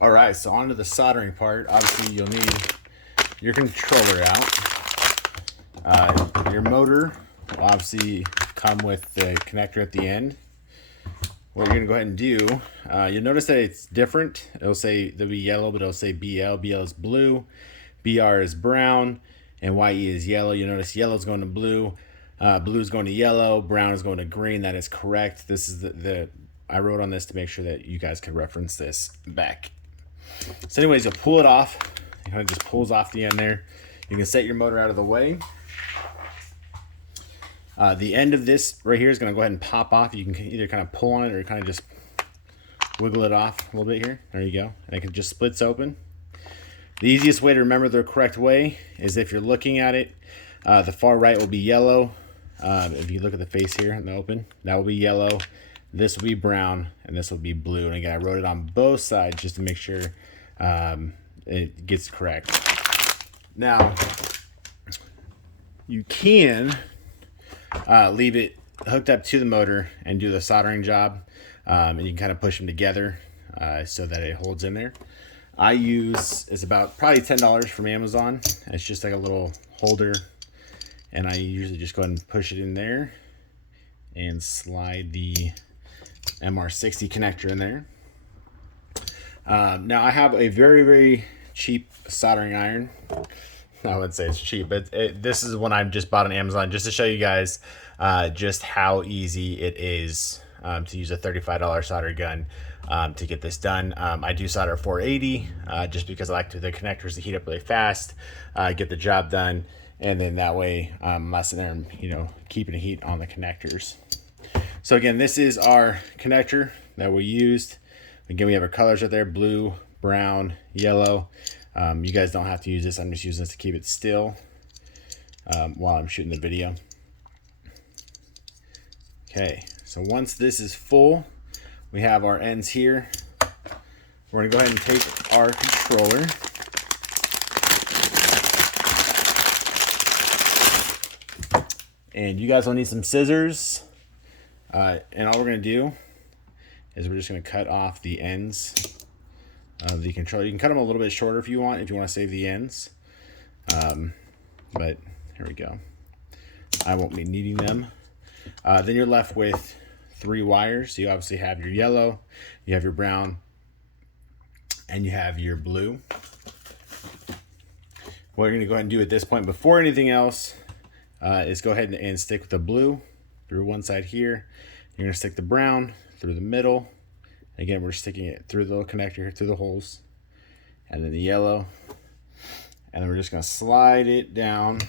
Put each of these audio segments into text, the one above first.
All right, so on to the soldering part. Obviously, you'll need your controller out. Your motor will obviously come with the connector at the end. What you're gonna go ahead and do, you'll notice that it's different. It'll say, there'll be yellow, but it'll say BL. BL is blue, BR is brown, and YE is yellow. You'll notice yellow is going to blue, blue is going to yellow, brown is going to green. That is correct. This is the I wrote on this to make sure that you guys could reference this back. So anyways, you'll pull it off. It kind of just pulls off the end there. You can set your motor out of the way. The end of this right here is going to go ahead and pop off. You can either kind of pull on it or kind of just wiggle it off a little bit here. There you go. And it just splits open. The easiest way to remember the correct way is if you're looking at it, the far right will be yellow. If you look at the face here in the open, that will be yellow. This will be brown, and this will be blue. And again, I wrote it on both sides just to make sure it gets correct. Now, you can leave it hooked up to the motor and do the soldering job, and you can kind of push them together so that it holds in there. I use, it's about probably $10 from Amazon. It's just like a little holder, and I usually just go ahead and push it in there and slide the MR60 connector in there. Now I have a very cheap soldering iron. I wouldn't say it's cheap, but this is one I just bought on Amazon just to show you guys just how easy it is to use a $35 solder gun to get this done. I do solder at 480 just because I like the connectors to heat up really fast, get the job done, and then that way I'm not sitting there and keeping the heat on the connectors. So again, this is our connector that we used. Again, we have our colors right there: blue, brown, yellow. You guys don't have to use this. I'm just using this to keep it still while I'm shooting the video. Okay, so once this is full, we have our ends here. We're gonna go ahead and take our controller. And you guys will need some scissors. And all we're gonna do is we're just gonna cut off the ends of the controller. You can cut them a little bit shorter if you want to save the ends. But here we go. I won't be needing them. Then you're left with 3 wires. You obviously have your yellow, you have your brown, and you have your blue. What you're gonna go ahead and do at this point, before anything else, is go ahead and stick with the blue through one side here. You're gonna stick the brown through the middle. Again, we're sticking it through the little connector here, through the holes, and then the yellow. And then we're just gonna slide it down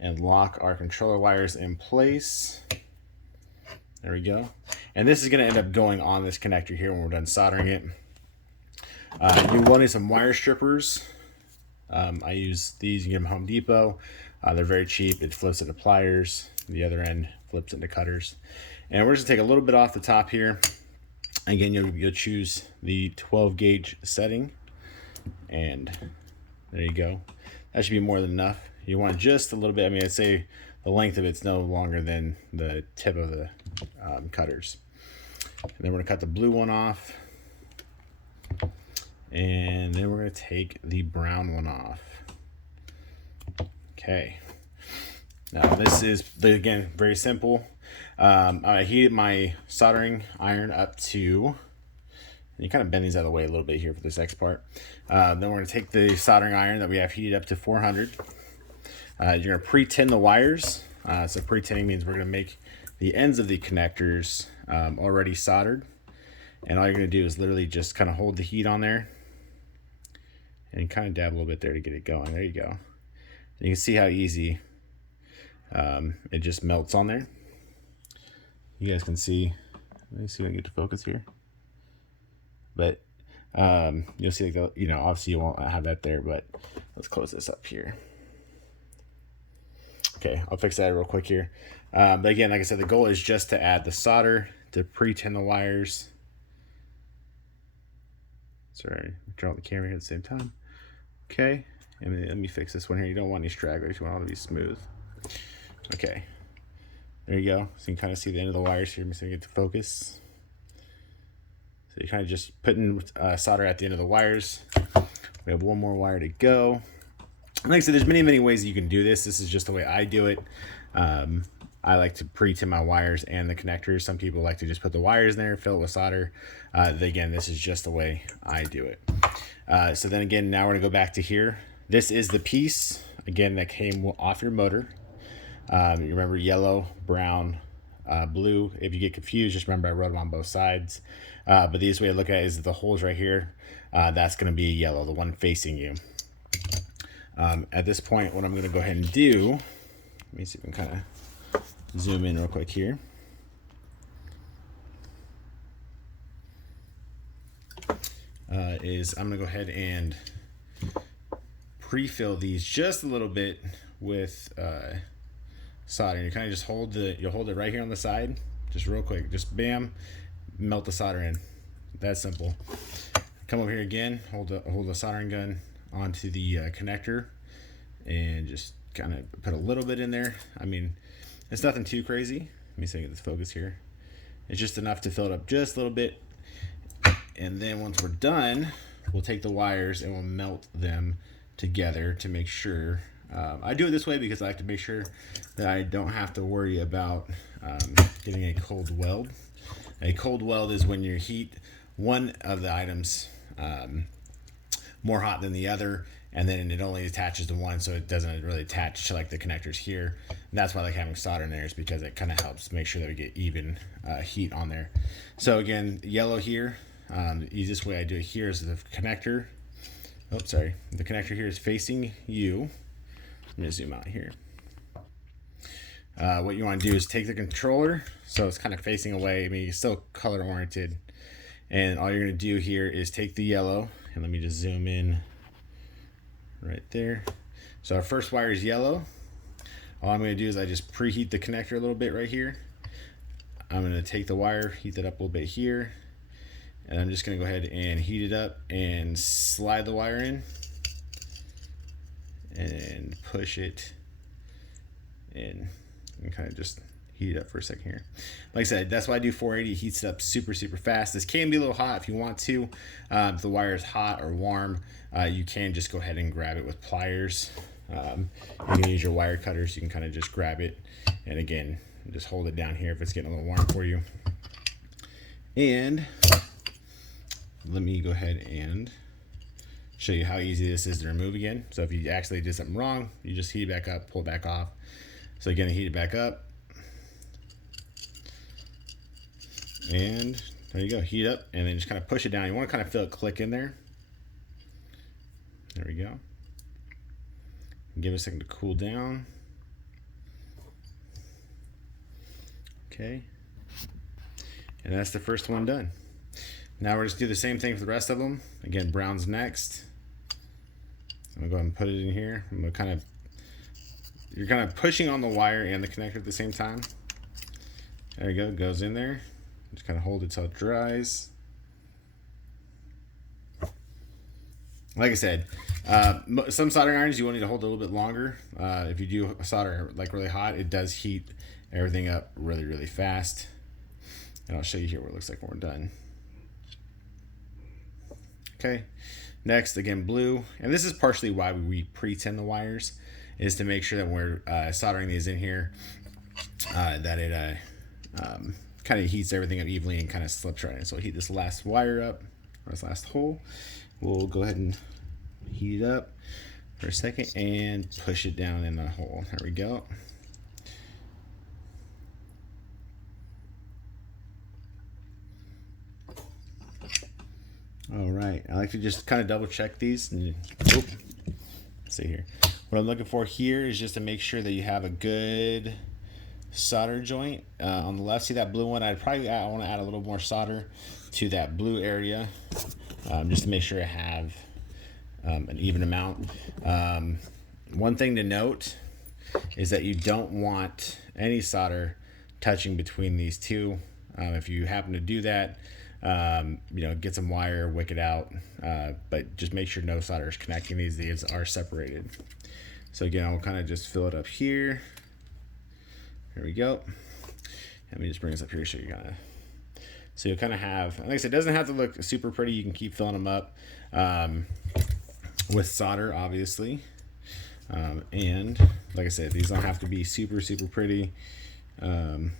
and lock our controller wires in place. There we go. And this is gonna end up going on this connector here when we're done soldering it. You will need some wire strippers. I use these, you can get them at Home Depot. They're very cheap. It flips into pliers. The other end flips into cutters. And we're just gonna take a little bit off the top here. Again, you'll choose the 12 gauge setting, and there you go. That should be more than enough. You want just a little bit. I mean, I'd say the length of it's no longer than the tip of the cutters. And then we're gonna cut the blue one off, and then we're gonna take the brown one off. Okay. Now this is, again, very simple. I heated my soldering iron up to, and you kind of bend these out of the way a little bit here for this next part. Then we're going to take the soldering iron that we have heated up to 400. You're going to pre-tin the wires. So pre-tinning means we're going to make the ends of the connectors already soldered. And all you're going to do is literally just kind of hold the heat on there and kind of dab a little bit there to get it going. There you go. And you can see how easy it just melts on there. You guys can see, let me see if I can get to focus here. But you'll see, like, obviously you won't have that there, but let's close this up here. Okay, I'll fix that real quick here. But again, like I said, the goal is just to add the solder, to pre-tin the wires. Sorry, draw the camera here at the same time. Okay, and let me fix this one here. You don't want any stragglers, you want it to be smooth. Okay, there you go. So you can kind of see the end of the wires here. Let me see if I get to focus. So you're kind of just putting solder at the end of the wires. We have one more wire to go. Like I said, there's many ways you can do this. This is just the way I do it. I like to pre-tin my wires and the connectors. Some people like to just put the wires in there, fill it with solder. Again, this is just the way I do it. So then again, now we're gonna go back to here. This is the piece, again, that came off your motor. You remember yellow, brown, blue. If you get confused, just remember I wrote them on both sides. But the easiest way to look at it is the holes right here. That's gonna be yellow, the one facing you. At this point, what I'm going to go ahead and do, let me see if we can kind of zoom in real quick here. Is I'm going to go ahead and pre-fill these just a little bit with solder. You kind of just you'll hold it right here on the side, just real quick, just bam, melt the solder in. That simple. Come over here again, hold the soldering gun onto the connector and just kind of put a little bit in there. I mean, it's nothing too crazy. Let me see if I get this focus here. It's just enough to fill it up just a little bit. And then once we're done, we'll take the wires and we'll melt them together to make sure. I do it this way because I like to make sure that I don't have to worry about getting a cold weld. A cold weld is when you heat one of the items more hot than the other, and then it only attaches to one, so it doesn't really attach to like the connectors here. And that's why I like having solder in there, is because it kind of helps make sure that we get even heat on there. So again, yellow here, the easiest way I do it here is the connector. Oh, sorry. The connector here is facing you. Let me zoom out here. What you want to do is take the controller, so it's kind of facing away. I mean, you're still color oriented. And all you're going to do here is take the yellow, and let me just zoom in right there. So our first wire is yellow. All I'm going to do is I just preheat the connector a little bit right here. I'm going to take the wire, heat that up a little bit here, and I'm just going to go ahead and heat it up and slide the wire in and push it in and kind of just heat it up for a second here. Like I said, that's why I do 480. It heats it up super fast. This can be a little hot if you want to. If the wire is hot or warm, you can just go ahead and grab it with pliers. You can use your wire cutters. You can kind of just grab it, and again, just hold it down here if it's getting a little warm for you. And let me go ahead and show you how easy this is to remove again. So if you actually did something wrong, you just heat it back up, pull it back off. So again, heat it back up. And there you go, heat up, and then just kind of push it down. You want to kind of feel it click in there. There we go. Give it a second to cool down. Okay. And that's the first one done. Now we're just do the same thing for the rest of them. Again, brown's next. I'm gonna go ahead and put it in here. I'm gonna kind of, you're kind of pushing on the wire and the connector at the same time. There you go, it goes in there. Just kind of hold it till it dries. Like I said, some soldering irons you will need to hold a little bit longer. If you do solder like really hot, it does heat everything up really fast. And I'll show you here what it looks like when we're done. Okay, next, again, blue. And this is partially why we pre-tin the wires, is to make sure that when we're soldering these in here, that it kind of heats everything up evenly and kind of slips right in. So we'll heat this last wire up, or this last hole. We'll go ahead and heat it up for a second and push it down in the hole. There we go. All right, I like to just kind of double check these. And, let's see here. What I'm looking for here is just to make sure that you have a good solder joint on the left. See that blue one? I want to add a little more solder to that blue area, just to make sure I have an even amount. One thing to note is that you don't want any solder touching between these two. If you happen to do that, get some wire, wick it out, but just make sure no solder is connecting these. These are separated. So again, I'll kind of just fill it up here. Here we go. Let me just bring this up here so you kind of So you'll kind of have, like I said, it doesn't have to look super pretty. You can keep filling them up with solder, obviously. And like I said, these don't have to be super pretty. And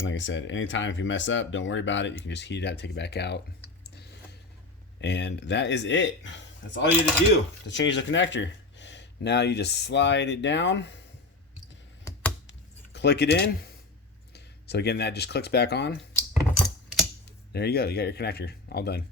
like I said, anytime if you mess up, don't worry about it. You can just heat it up, take it back out. And that is it. That's all you had to do to change the connector. Now you just slide it down, click it in. So again, that just clicks back on. There you go. You got your connector all done.